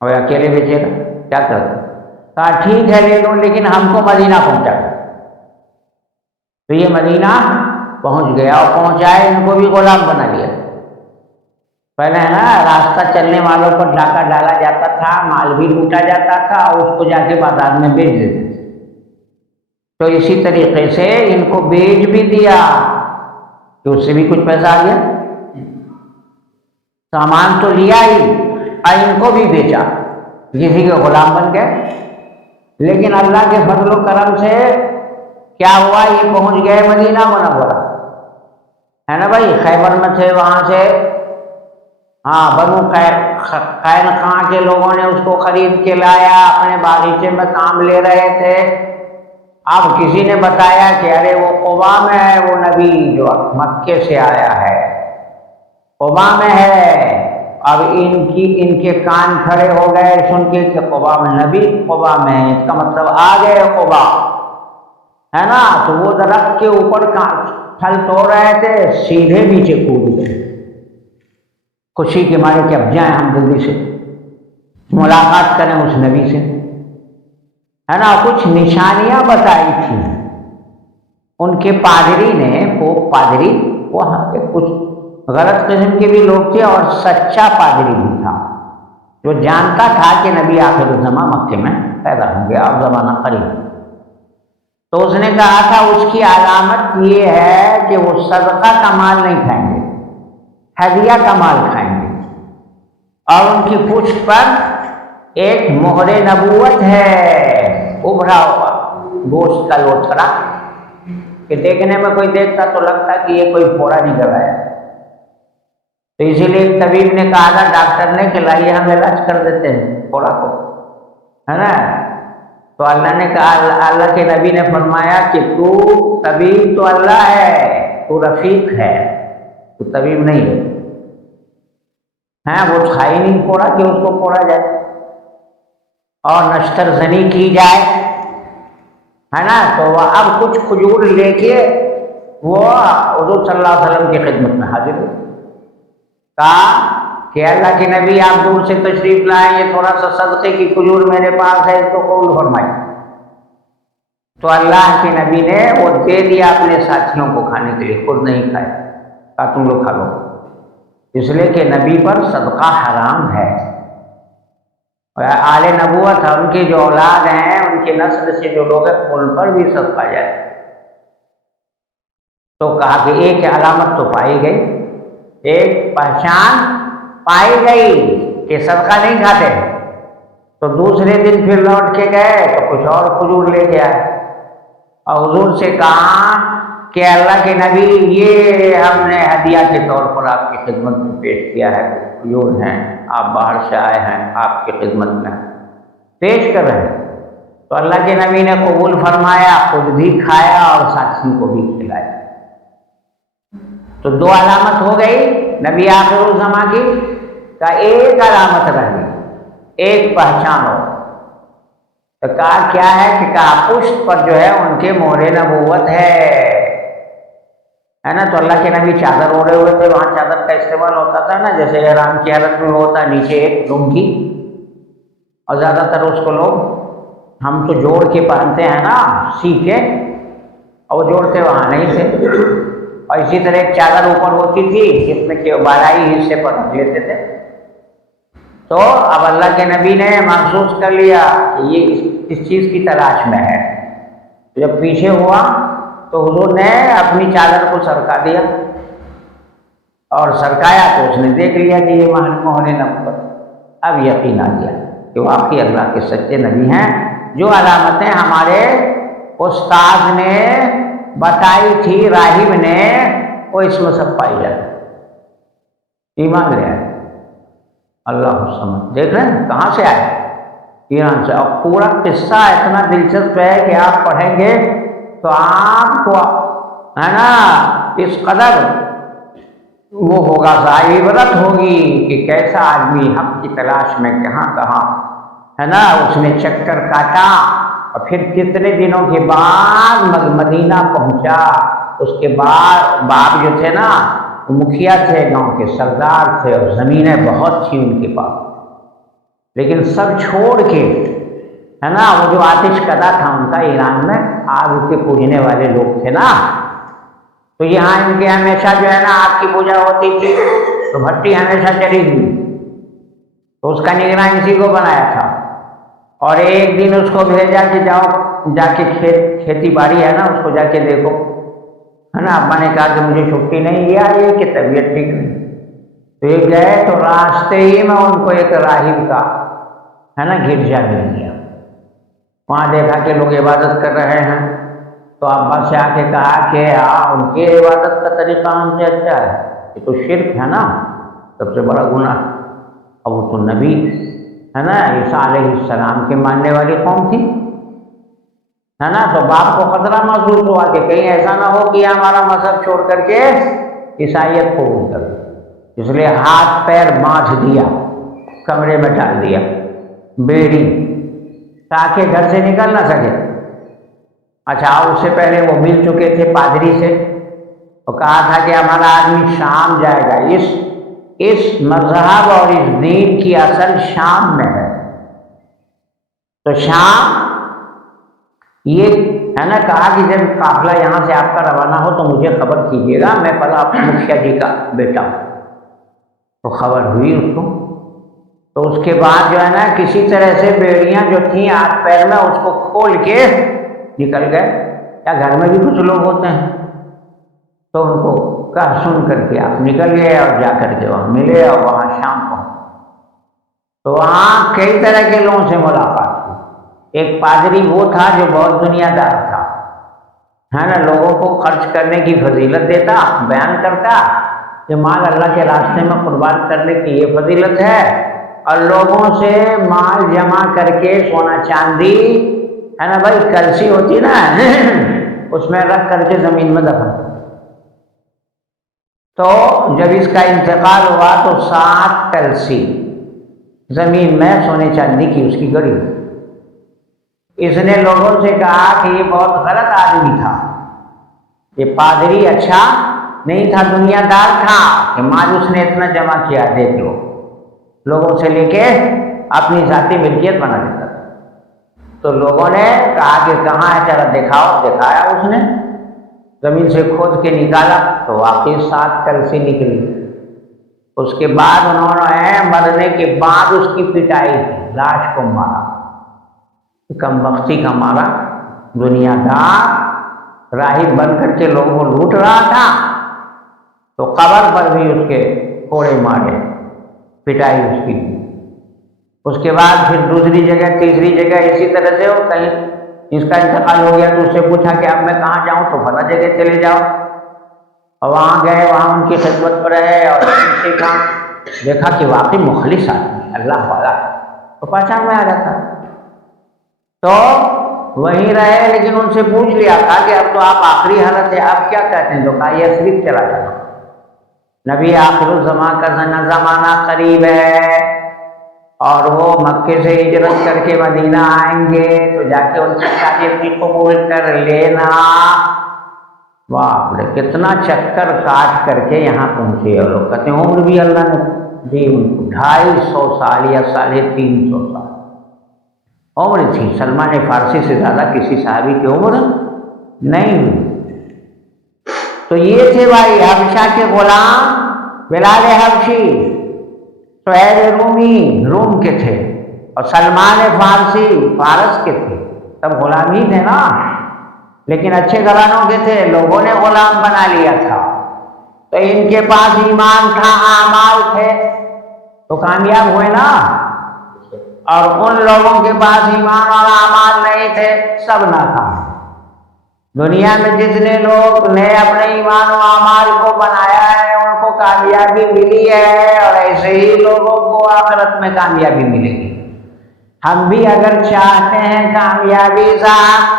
اور اکیلے بیچے گا کیا کرتے. کہا ٹھیک ہے لے لو لیکن ہم کو مدینہ پہنچا. تو یہ مدینہ پہنچ گیا اور پہنچائے ان کو بھی غلام بنا لیا. پہلے ہے نا راستہ چلنے والوں پر ڈاکہ ڈالا جاتا تھا مال بھی لوٹا جاتا تھا اور اس کو جا کے بازار میں بیچ دیتے تھے. تو اسی طریقے سے ان کو بیچ بھی دیا کہ اس سے بھی کچھ پیسہ آ گیا. سامان تو لیا ہی اور ان کو بھی بیچا کسی کے غلام بن گئے. لیکن اللہ کے فضل و کرم سے کیا ہوا یہ پہنچ گئے مدینہ منورہ ہے نا بھائی. خیبر میں تھے وہاں سے ہاں بنو قینقاع کے لوگوں نے اس کو خرید کے لایا اپنے باغیچے میں کام لے رہے تھے. اب کسی نے بتایا کہ ارے وہ قبا میں ہے وہ نبی جو مکے سے آیا ہے قبا میں ہے. اب ان کے کان کھڑے ہو گئے سن کے کہ قبا میں نبی قبا میں ہے اس کا مطلب آ گئے قبا ہے نا. تو وہ درخت کے اوپر پھل توڑ رہے تھے سیدھے نیچے کود گئے خوشی کے مارے کہ اب جائیں ہم جلدی سے ملاقات کریں اس نبی سے ہے نا. کچھ نشانیاں بتائی تھیں ان کے پادری نے. پوپ پادری وہاں کے کچھ غلط قسم کے بھی لوگ تھے اور سچا پادری بھی تھا جو جانتا تھا کہ نبی آخر الزماں مکے میں پیدا ہوں گے اور زمانہ قریب. تو اس نے کہا تھا اس کی علامت یہ ہے کہ وہ صدقہ کا مال نہیں کھائیں گے ہدیہ کا مال کھائیں گے. اور ان کی پشت پر ایک مہر نبوت ہے ابھرا ہوا گوشت کا لوتھڑا کہ دیکھنے میں کوئی دیکھتا تو لگتا کہ یہ کوئی پھوڑا نہیں کروایا. تو اسی لیے ایک طبیب نے کہا تھا ڈاکٹر نے کہ لائیے ہم علاج کر دیتے ہیں پھوڑا کو ہے نا. تو اللہ نے کہا اللہ کے نبی نے فرمایا کہ تو طبیب تو اللہ ہے تو رفیق ہے تو طبیب نہیں ہے. وہ کھائی نہیں پھوڑا کہ اس کو پھوڑا جائے اور نشتر زنی کی جائے ہے نا. تو وہ اب کچھ کھجور لے کے وہ حضور صلی اللہ علیہ وسلم کی خدمت میں حاضر ہوئے. کہا کہ اللہ کے نبی آپ دور سے تشریف لائیں یہ تھوڑا سا صدقے کی کھجور میرے پاس ہے اس کو قبول فرمائی. تو اللہ کے نبی نے وہ دے دیا اپنے ساتھیوں کو کھانے کے لیے خود نہیں کھائے. کہا تم لوگ کھا لو اس لیے کہ نبی پر صدقہ حرام ہے. آل نبوت ہے ان کی جو اولاد ہیں ان کے نسل سے جو لوگ ہیں ان پر بھی صدقہ جائے. تو کہا کہ ایک علامت تو پائی گئی ایک پہچان پائی گئی کہ صدقہ نہیں کھاتے. تو دوسرے دن پھر لوٹ کے گئے تو کچھ اور کھجور لے گیا اور حضور سے کہا کہ اللہ کے نبی یہ ہم نے ہدیہ کے طور پر آپ کی خدمت میں پیش کیا ہے کھجور ہیں آپ باہر سے آئے ہیں آپ کی خدمت میں پیش کر رہے ہیں. تو اللہ کے نبی نے قبول فرمایا خود بھی کھایا اور ساتھیوں کو بھی کھلایا. تو دو علامت ہو گئی نبی آخر الزماں کی کا ایک علامت رہ گئی ایک پہچان ہو. تو کہا کیا ہے کہ کہا پشت پر جو ہے ان کے مہر نبوت ہے نا. تو اللہ کے نبی چادر اوڑے ہوئے تھے وہاں چادر کا استعمال ہوتا تھا نا جیسے احرام کی حالت میں ہوتا ہے نیچے ایک لنگی اور زیادہ تر اس کو لوگ ہم تو جوڑ کے پہنتے ہیں نا سی کے اور وہ جوڑتے وہاں نہیں تھے. اور اسی طرح ایک چادر اوپر ہوتی تھی جس میں کہ بالائی حصے پر لیتے تھے. تو اب اللہ کے نبی نے محسوس کر لیا کہ یہ اس چیز کی تلاش میں ہے. جب پیچھے ہوا تو حضور نے اپنی چادر کو سرکا دیا اور سرکایا تو اس نے دیکھ لیا کہ یہ مہر نبوت. اب یقین آ گیا کہ واقعی اللہ کے سچے نبی ہیں. جو علامتیں ہمارے استاد نے بتائی تھی راہب نے وہ اس میں سب پائی جاتی. ایمان لے آئے اللہ سمجھ دیکھ رہے ہیں کہاں سے آئے ایران سے. اور پورا قصہ اتنا دلچسپ ہے کہ آپ پڑھیں گے تو آپ کو ہے نا اس قدر وہ ہوگا، عبرت ہوگی کہ کیسا آدمی حق کی تلاش میں کہاں کہاں ہے نا اس نے چکر کاٹا، اور پھر کتنے دنوں کے بعد مدینہ پہنچا. اس کے بعد باپ جو تھے نا وہ مکھیا تھے، گاؤں کے سردار تھے، اور زمینیں بہت تھیں ان کے پاس، لیکن سب چھوڑ کے ہے نا وہ جو آتش کدا تھا ان کا ایران میں، آگ کے پوجنے والے لوگ تھے نا، تو یہاں ان کے ہمیشہ جو ہے نا آگ کی پوجا ہوتی تھی، تو بھٹی ہمیشہ چلی ہوئی، تو اس کا نگران اسی کو بنایا تھا. اور ایک دن اس کو بھیجا کہ جاؤ جا کے کھیتی باڑی ہے نا اس کو جا کے دیکھو، ہے نا. ابا نے کہا کہ مجھے چھٹی نہیں دیا یہ کہ طبیعت ٹھیک نہیں. تو یہ گئے تو راستے ہی میں ان کو ایک راہب کا ہے نا گرجا مل گیا. وہاں دیکھا کہ لوگ عبادت کر رہے ہیں، تو ابا سے آ کے کہا کہ ان کی عبادت کا طریقہ ہم سے اچھا ہے، یہ تو شرک ہے نا، سب سے بڑا گناہ. اب وہ تو نبی ہے نا عیسیٰ علیہ السلام کے ماننے والی قوم تھی ہے نا. تو باپ کو خطرہ محسوس ہوا کہ کہیں ایسا نہ ہو کہ ہمارا مذہب چھوڑ کر کے عیسائیت قبول کر، اس لیے ہاتھ پیر باندھ دیا، کمرے میں ڈال دیا بیڑی، تاکہ گھر سے نکل نہ سکے. اچھا اس سے پہلے وہ مل چکے تھے پادری سے، تو کہا تھا کہ ہمارا آدمی شام جائے گا، اس مذہب اور اس دین کی اصل شام میں ہے. تو شام یہ ہے نا کہا کہ جب قافلہ یہاں سے آپ کا روانہ ہو تو مجھے خبر کیجیے گا، میں فلاں مکھیا جی کا بیٹا ہوں. تو خبر ہوئی اس کو. تو اس کے بعد جو ہے نا کسی طرح سے بیڑیاں جو تھیں ہاتھ پیر میں اس کو کھول کے نکل گئے. یا گھر میں بھی کچھ لوگ ہوتے ہیں تو ان کو کہا سن کر کے آپ نکل گئے اور جا کر کے وہاں ملے اور وہاں شام پہنچے. تو وہاں کئی طرح کے لوگوں سے ملاقات ہوئی. ایک پادری وہ تھا جو بہت دنیا دار تھا ہے نا، لوگوں کو خرچ کرنے کی فضیلت دیتا، بیان کرتا کہ مال اللہ کے راستے میں قربان کرنے کی یہ فضیلت ہے، اور لوگوں سے مال جمع کر کے سونا چاندی ہے نا بھائی کلسی ہوتی نا اس میں رکھ کر کے زمین میں دفن کرتا. تو جب اس کا انتقال ہوا تو 7 کلسی زمین میں سونے چاندی کی اس کی گڑی. اس نے لوگوں سے کہا کہ یہ بہت غلط آدمی تھا، یہ پادری اچھا نہیں تھا، دنیا دار تھا کہ مال اس نے اتنا جمع کیا، دیکھ لو لوگوں سے لے کے اپنی ذاتی ملکیت بنا دیتا تھا. تو لوگوں نے کہا کہ کہاں ہے چلا دکھاؤ. دکھایا اس نے، زمین سے کھود کے نکالا تو واقعی 7 کلسی نکلی. اس کے بعد انہوں نے مرنے کے بعد اس کی پٹائی کی، لاش کو مارا، کم بختی کا مارا. دنیا دار راہب بن کر کے لوگوں کو لوٹ رہا تھا، تو قبر پر بھی اس کے کوڑے مارے، پٹائی اس کی. اس کے بعد پھر دوسری جگہ تیسری جگہ اسی طرح سے ہو، کہیں اس کا انتقال ہو گیا تو اس سے پوچھا کہ اب میں کہاں جاؤں، تو فلاں جگہ چلے جاؤ. اور وہاں گئے، وہاں ان کی خدمت پر رہے اور سیکھا، دیکھا کہ واقعی مخلص آدمی اللہ والا، تو پہچان میں آ جاتا. تو وہیں رہے، لیکن ان سے پوچھ لیا تھا کہ اب تو آپ آخری حالت ہے، آپ کیا کہتے ہیں؟ تو کہا یہ صرف چلا جانا، نبی آخر الزمان کا زمانہ قریب ہے اور وہ مکے سے ہجرت کر کے مدینہ آئیں گے، تو جا کے ان کی تعلیم بھی قبول کر لینا. باپ رے کتنا چکر کاٹ کر کے یہاں پہنچے. اور لوگ کہتے ہیں عمر بھی اللہ نے دی ان کو 250 سال یا 350 سال عمر تھی. سلمان فارسی سے زیادہ کسی صحابی کی عمر نہیں ہوئی. تو یہ تھے بھائی حبشہ کے غلام، بلال حبشی، سہیل رومی روم کے تھے، اور سلمان فارسی فارس کے تھے. سب غلام ہی تھے نا، لیکن اچھے گھرانوں کے تھے، لوگوں نے غلام بنا لیا تھا. تو ان کے پاس ایمان تھا، اعمال تھے، تو کامیاب ہوئے نا. اور ان لوگوں کے پاس ایمان اور اعمال نہیں تھے، سب ناکام. دنیا میں جتنے لوگ نے اپنے ایمان و اعمال کو بنایا ہے ان کو کامیابی ملی ہے، اور ایسے ہی لوگوں کو آخرت میں کامیابی ملے گی. ہم بھی اگر چاہتے ہیں کامیابی صاحب،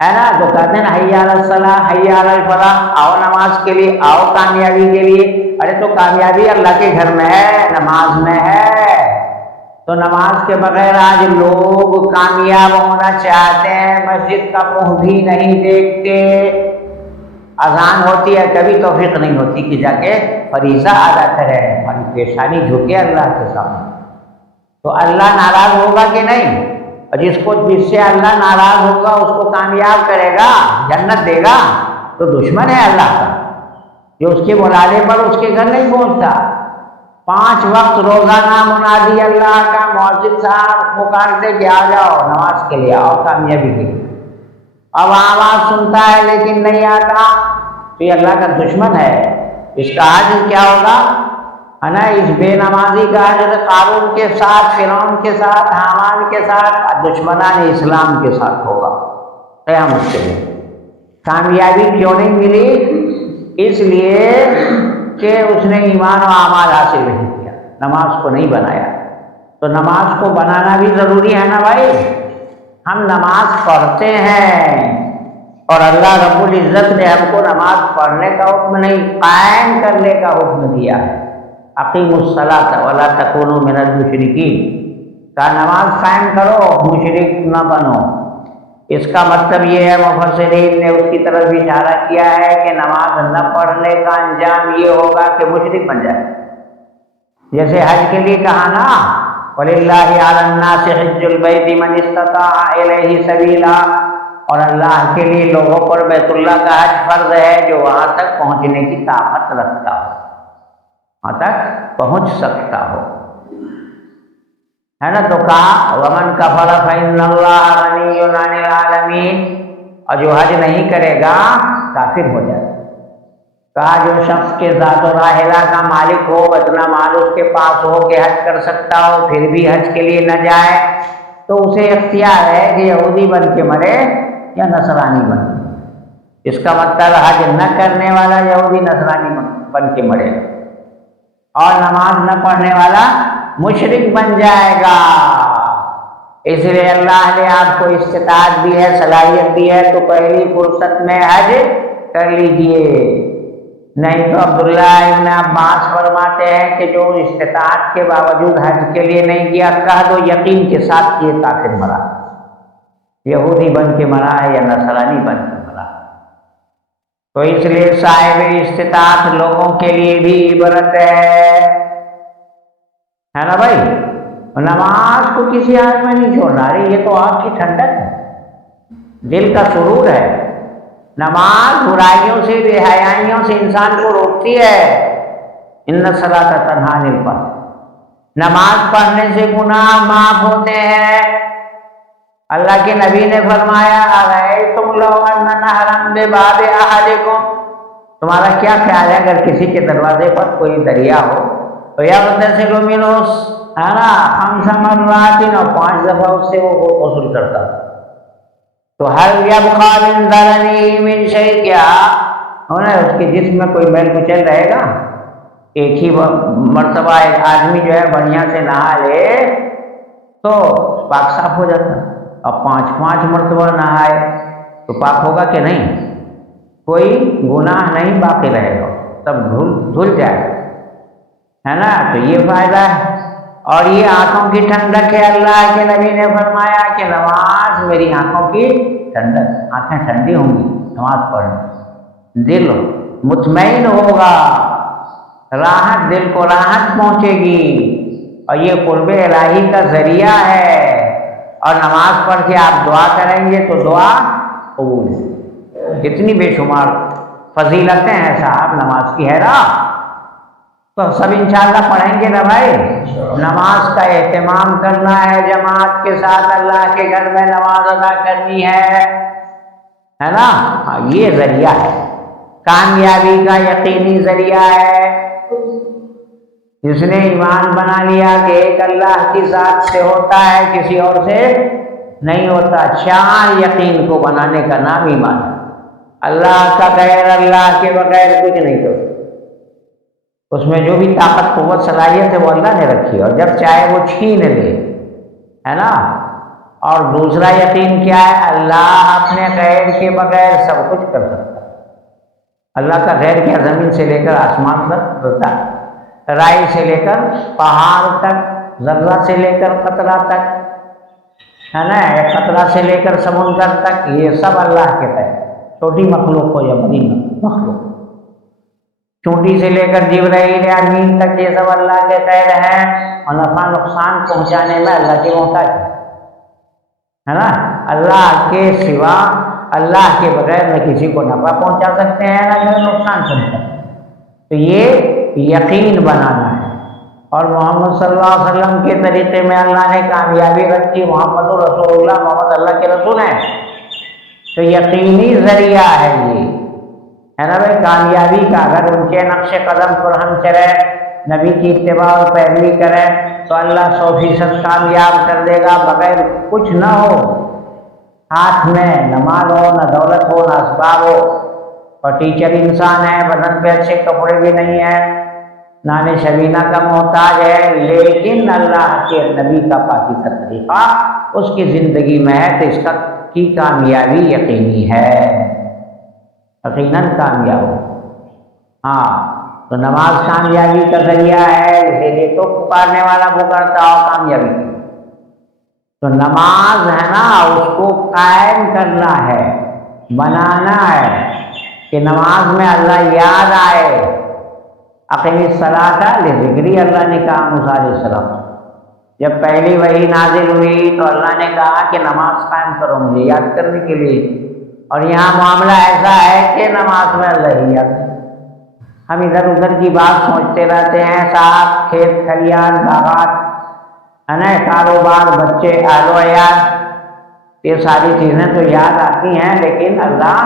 ہے نا، تو کہتے ہیں حی علی الصلاح حی علی الفلاح، آؤ نماز کے لیے، آؤ کامیابی کے لیے۔ ارے تو کامیابی اللہ کے گھر میں ہے، نماز میں ہے۔ تو نماز کے بغیر آج لوگ کامیاب ہونا چاہتے ہیں، مسجد کا منہ بھی نہیں دیکھتے۔ اذان ہوتی ہے کبھی توفیق نہیں ہوتی کہ جا کے فریضہ ادا کرے، ہماری پیشانی جھکے اللہ کے سامنے۔ تو اللہ ناراض ہوگا کہ نہیں؟ اور جس سے اللہ ناراض ہوگا اس کو کامیاب کرے گا، جنت دے گا، تو دشمن ہے اللہ کا، جو اس کے بلانے پر اس کے گھر نہیں پہنچتا۔ 5 وقت روزانہ منادی اللہ کا، مؤذن صاحب پکارتے کہ آ جاؤ نماز کے لیے، آؤ کامیابی کے لیے۔ اب آواز سنتا ہے لیکن نہیں آتا، تو یہ اللہ کا دشمن ہے۔ اس کا حاجت کیا ہوگا؟ ہے نا، اس بے نمازی کا حاجت قارون کے ساتھ، فرعون کے ساتھ، حامان کے ساتھ، دشمنان اسلام کے ساتھ ہوگا قیامت کے دن۔ کامیابی کیوں نہیں ملی؟ اس لیے کہ اس نے ایمان و اعمال حاصل نہیں کیا، نماز کو نہیں بنایا۔ تو نماز کو بنانا بھی ضروری ہے نا بھائی۔ ہم نماز پڑھتے ہیں اور اللہ رب العزت نے ہم کو نماز پڑھنے کا حکم نہیں، قائم کرنے کا حکم دیا ہے۔ اقیموا الصلاۃ ولا تکونوا من المشرکین، کا نماز قائم کرو، مشرک نہ بنو۔ اس کا مطلب یہ ہے، مفسرین نے اس کی طرف اشارہ کیا ہے کہ نماز نہ پڑھنے کا انجام یہ ہوگا کہ مشرک بن جائے۔ جیسے حج کے لیے کہا نا، وَلِلَّهِ عَلَى النَّاسِ حِجُّ الْبَيْتِ مَنِ اسْتَطَاعَ إِلَيْهِ سَبِيلًا، اور اللہ کے لیے لوگوں پر بیت اللہ کا حج فرض ہے جو وہاں تک پہنچنے کی طاقت رکھتا ہو، وہاں تک پہنچ سکتا ہو، ہے نا۔ تو کہا وَمَنْ كَفَرَ فَإِنَّ اللَّهَ غَنِيٌّ عَنِ الْعَالَمِينَ، اور جو حج نہیں کرے گا کافر ہو جائے۔ کہا جو شخص کے ذات و راحلہ کا مالک ہو، اتنا مال اس کے پاس ہو کہ حج کر سکتا ہو، پھر بھی حج کے لیے نہ جائے، تو اسے اختیار ہے کہ یہودی بن کے مرے یا نصرانی بن کے مرے۔ اس کا مطلب حج نہ کرنے والا یہودی نصرانی بن کے مرے، اور نماز نہ پڑھنے والا مشرک بن جائے گا۔ اس لیے اللہ نے آپ کو استطاعت دی ہے، صلاحیت دی ہے، تو پہلی فرصت میں حج کر لیجئے۔ نہیں تو عبداللہ ابن عباس فرماتے ہیں کہ جو استطاعت کے باوجود حج کے لیے نہیں گیا، کہہ دو یقین کے ساتھ کہ یہ کافر مرا، یہودی بن کے مرا ہے یا نصرانی بن کے مرا۔ تو اس لیے صاحب استطاعت لوگوں کے لیے بھی عبرت ہے نا بھائی۔ نماز کو کسی حال میں نہیں چھوڑنا، ارے یہ تو آپ کی ٹھنڈک ہے، دل کا سرور ہے۔ نماز برائیوں سے، بے حیائیوں سے انسان کو روکتی ہے۔ ان الصلاۃ تنہی عن الفحشاء، نماز پڑھنے سے گناہ معاف ہوتے ہیں۔ اللہ کے نبی نے فرمایا ارأیتم لو ان نہرا بباب احدکم، تمہارا کیا خیال ہے اگر کسی کے دروازے پر کوئی دریا ہو، تو یغتسل منہ، ہے نا، 5 مرات، اور 5 دفعہ اس سے وہ غسل کرتا، تو هل يبقى من درنه من شيء، کیا اس کے جسم میں کوئی میل کچل رہے گا؟ ایک ہی مرتبہ ایک آدمی جو ہے بڑھیا سے نہا لے تو پاک صاف ہو جاتا، اب 5 مرتبہ نہائے تو پاک ہوگا کہ نہیں؟ کوئی گناہ نہیں باقی رہے گا، تب دھل جائے، ہے نا۔ تو یہ فائدہ ہے، اور یہ آنکھوں کی ٹھنڈک ہے۔ اللہ کے نبی نے فرمایا کہ نماز میری آنکھوں کی ٹھنڈک، آنکھیں ٹھنڈی ہوں گی نماز پڑھنے، دل مطمئن ہوگا، راحت، دل کو راحت پہنچے گی، اور یہ قرب الہی کا ذریعہ ہے۔ اور نماز پڑھ کے آپ دعا کریں گے تو دعا قبول ہے۔ کتنی بے شمار فضیلتیں ہیں صاحب نماز کی، ہے نا۔ تو سب انشاءاللہ پڑھیں گے نا بھائی۔ نماز کا اہتمام کرنا ہے، جماعت کے ساتھ اللہ کے گھر میں نماز ادا کرنی ہے نا۔ یہ ذریعہ ہے، کامیابی کا یقینی ذریعہ ہے۔ جس نے ایمان بنا لیا کہ ایک اللہ کی ذات سے ہوتا ہے، کسی اور سے نہیں ہوتا، 4 یقین کو بنانے کا نام ایمان ہے۔ اللہ کا غیر، اللہ کے بغیر کچھ نہیں کر سکتا۔ اس میں جو بھی طاقت، قوت، صلاحیت ہے وہ اللہ نے رکھی ہے، اور جب چاہے وہ چھین لے، ہے نا. اور دوسرا یقین کیا ہے؟ اللہ اپنے غیر کے بغیر سب کچھ کر سکتا ہے. اللہ کا غیر کیا؟ زمین سے لے کر آسمان تک، رائی سے لے کر پہاڑ تک، ذرہ سے لے کر قطرہ تک، ہے نا، ایک قطرہ سے لے کر سمندر تک، یہ سب اللہ کے تحت، چھوٹی مخلوق ہو یا بڑی مخلوق، چونٹی سے لے کر جبرائیل امین تک، یہ سب اللہ کے خیر ہیں. اور نفع نقصان پہنچانے میں اللہ کی محتاج ہے نا. اللہ کے سوا، اللہ کے بغیر نہ کسی کو نفع پہنچا سکتے ہیں نہ نقصان پہنچا. تو یہ یقین بنانا ہے. اور محمد صلی اللہ علیہ وسلم کے طریقے میں اللہ نے کامیابی رکھی. محمد رسول اللہ، محمد اللہ کے رسول ہیں، تو یقینی ذریعہ ہے یہ، ہے نا بھائی، کامیابی کا. اگر ان کے نقش قدم پر ہم چلیں، نبی کی اتباع اور پیروی کریں، تو اللہ 100% کامیاب کر دے گا. بغیر کچھ نہ ہو، ہاتھ میں نہ مال ہو، نہ دولت ہو، نہ اسباب ہو، اور ٹیچر انسان ہے، بدن پہ اچھے کپڑے بھی نہیں ہیں، نان شبینہ کا محتاج ہے، لیکن اللہ کے نبی کا پاکیزہ طریقہ اس کی زندگی میں ہے، تو اس کی کامیابی یقینی ہے، یقیناً کامیاب ہو. ہاں، تو نماز کامیابی کا ذریعہ ہے، اسی لیے تو پکارنے والا پکارتا ہو کامیابی کی. تو نماز ہے نا، اس کو قائم کرنا ہے، بنانا ہے کہ نماز میں اللہ یاد آئے. اقیم الصلاۃ لذکری، اللہ نے کہا موسیٰ علیہ السلام. جب پہلی وحی نازل ہوئی تو اللہ نے کہا کہ نماز قائم کرو مجھے یاد کرنے کے لیے. اور یہاں معاملہ ایسا ہے کہ نماز میں اللہ ہی یاد. ہم ادھر ادھر کی بات سوچتے رہتے ہیں، صاحب، کھیت کھلیان، باغات، ہے نا، کاروبار، بچے، اہل و عیال، یہ ساری چیزیں تو یاد آتی ہیں، لیکن اللہ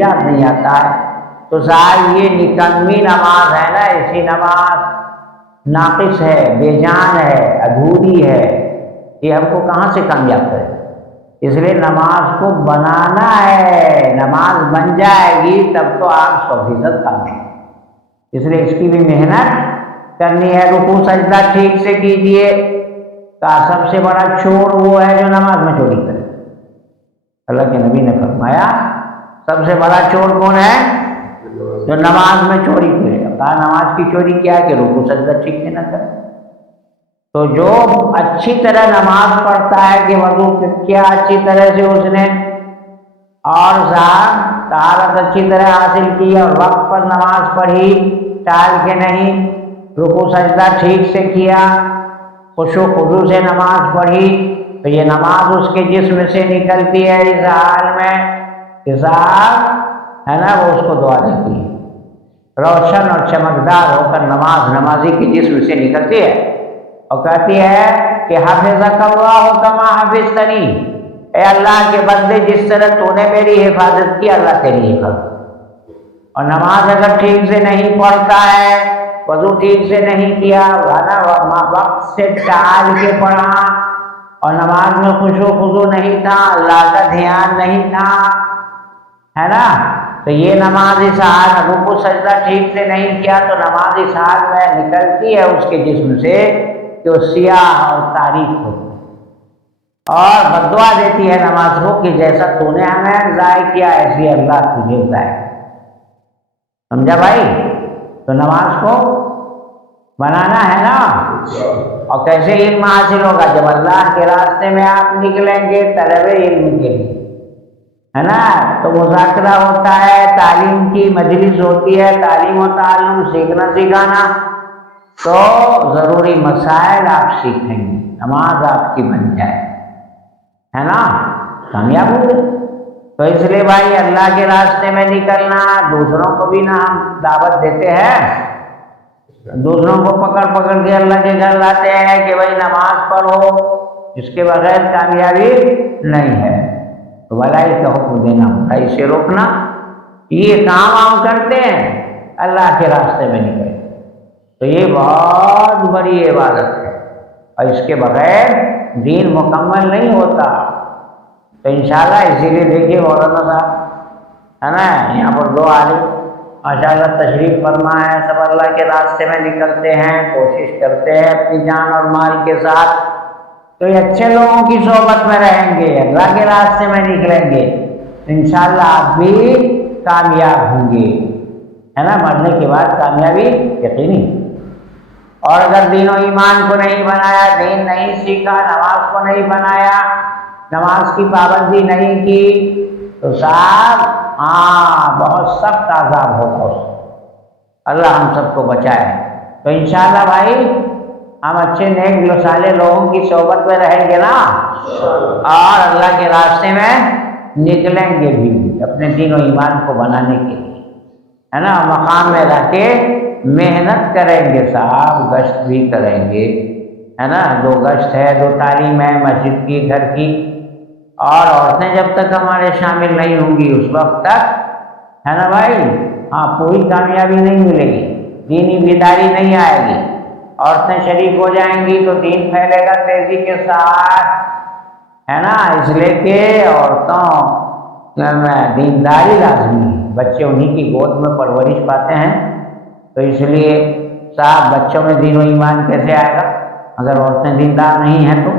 یاد نہیں آتا ہے. تو ظاہر یہ نکمی نماز ہے نا، ایسی نماز ناقص ہے، بے جان ہے، ادھوری ہے، یہ ہم کو کہاں سے کامیاب کرے. اس لیے نماز کو بنانا ہے. نماز بن جائے گی تب تو آپ 100% کامیاب. اس لیے اس کی بھی محنت کرنی ہے. رکوع سجدہ ٹھیک سے کیجئے. کہا سب سے بڑا چور وہ ہے جو نماز میں چوری کرے. اللہ کے نبی نے فرمایا سب سے بڑا چور کون ہے؟ جو نماز میں چوری کرے. کہا نماز کی چوری کیا ہے؟ کہ رکوع سجدہ ٹھیک سے نہ کرے. تو جو اچھی طرح نماز پڑھتا ہے کہ وضو کیا اچھی طرح سے اس نے، اور طہارت اچھی طرح حاصل کی اور وقت پر نماز پڑھی، ٹال کے نہیں، رکوع سجدہ ٹھیک سے کیا، خشوع خضوع سے نماز پڑھی، تو یہ نماز اس کے جسم سے نکلتی ہے اس حال میں، حساب ہے نا، وہ اس کو دعا دیتی ہے. روشن اور چمکدار ہو کر نماز نمازی کے جسم سے نکلتی ہے اور کہتی ہے کہ حافظک اللہ کما حفظتنی، اے اللہ کے بندے جس طرح تو نے میری حفاظت کی، اللہ تیری حفاظت. اور نماز اگر ٹھیک سے نہیں پڑھتا ہے، وضو ٹھیک سے نہیں کیا، وقت سے ٹال کے پڑھا، اور نماز میں خشوع خضوع نہیں تھا، اللہ کا دھیان نہیں تھا، ہے نا، تو یہ نماز اس حال، رکوع سجدہ ٹھیک سے نہیں کیا تو نماز اس حال میں نکلتی ہے اس کے جسم سے کہ وہ سیاہ اور تاریک ہوتی ہے، اور بددعا دیتی ہے نماز کو کہ جیسا تو نے ہمیں ضائع کیا ایسی اللہ تجھے ضائع. سمجھا بھائی؟ تو نماز کو بنانا ہے نا. اور کیسے علم حاصل ہوگا؟ جب اللہ کے راستے میں آپ نکلیں گے طلب علم کے لیے، ہے نا، تو مذاکرہ ہوتا ہے، تعلیم کی مجلس ہوتی ہے، تعلیم و تعلم، سیکھنا سکھانا، تو ضروری مسائل آپ سیکھیں گے، نماز آپ کی بن جائے، ہے نا، کامیاب ہو گئے. تو اس لیے بھائی اللہ کے راستے میں نکلنا، دوسروں کو بھی نہ ہم دعوت دیتے ہیں، دوسروں کو پکڑ پکڑ کے اللہ کے گھر لاتے ہیں کہ بھائی نماز پڑھو، اس کے بغیر کامیابی نہیں ہے. تو بھلائی کا حکم دینا، برائی سے روکنا، یہ کام ہم کرتے ہیں اللہ کے راستے میں نکلے. تو یہ بہت بڑی عبادت ہے، اور اس کے بغیر دین مکمل نہیں ہوتا. تو انشاءاللہ اسی لیے دیکھیے مولانا صاحب ہے نا، یہاں پر 2 عالم ماشاءاللہ تشریف فرما ہے، سب اللہ کے راستے میں نکلتے ہیں، کوشش کرتے ہیں اپنی جان اور مال کے ساتھ، تو یہ اچھے لوگوں کی صحبت میں رہیں گے، اللہ کے راستے میں نکلیں گے، انشاءاللہ آپ بھی کامیاب ہوں گے، ہے نا، مرنے کے بعد کامیابی یقینی۔ اور اگر دین و ایمان کو نہیں بنایا، دین نہیں سیکھا، نماز کو نہیں بنایا، نماز کی پابندی نہیں کی، تو صاحب بہت سخت عذاب ہوگا اس کو، اللہ ہم سب کو بچائے۔ تو انشاءاللہ بھائی ہم اچھے نیک صالح لوگوں کی صحبت میں رہیں گے نا، اور اللہ کے راستے میں نکلیں گے بھی اپنے دین و ایمان کو بنانے کے لیے، ہے نا، مقام میں رہ کے محنت کریں گے صاحب، گشت بھی کریں گے، ہے نا، 2 گشت ہے، 2 تعلیم ہے مسجد کی، گھر کی، اور عورتیں جب تک ہمارے شامل نہیں ہوں گی اس وقت تک، ہے نا بھائی، پوری کامیابی نہیں ملے گی، دینی بیداری نہیں آئے گی، عورتیں شریک ہو جائیں گی تو دین پھیلے گا تیزی کے ساتھ، ہے نا، اس لیے کہ عورتوں میں دینداری لازمی ہے، بچے انہی کی گود میں پرورش پاتے ہیں، تو اس لیے صاحب بچوں میں دین و ایمان کیسے آئے گا اگر عورتیں دیندار نہیں ہیں تو،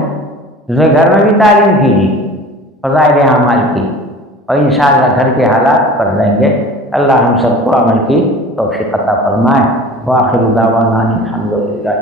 اس لیے گھر میں بھی تعلیم کیجیے فضائل اعمال کی، اور انشاءاللہ گھر کے حالات بدلیں گے۔ اللہ ہم سب کو عمل کی توفیق عطا فرمائے۔ وآخر دعوانا الحمدللہ۔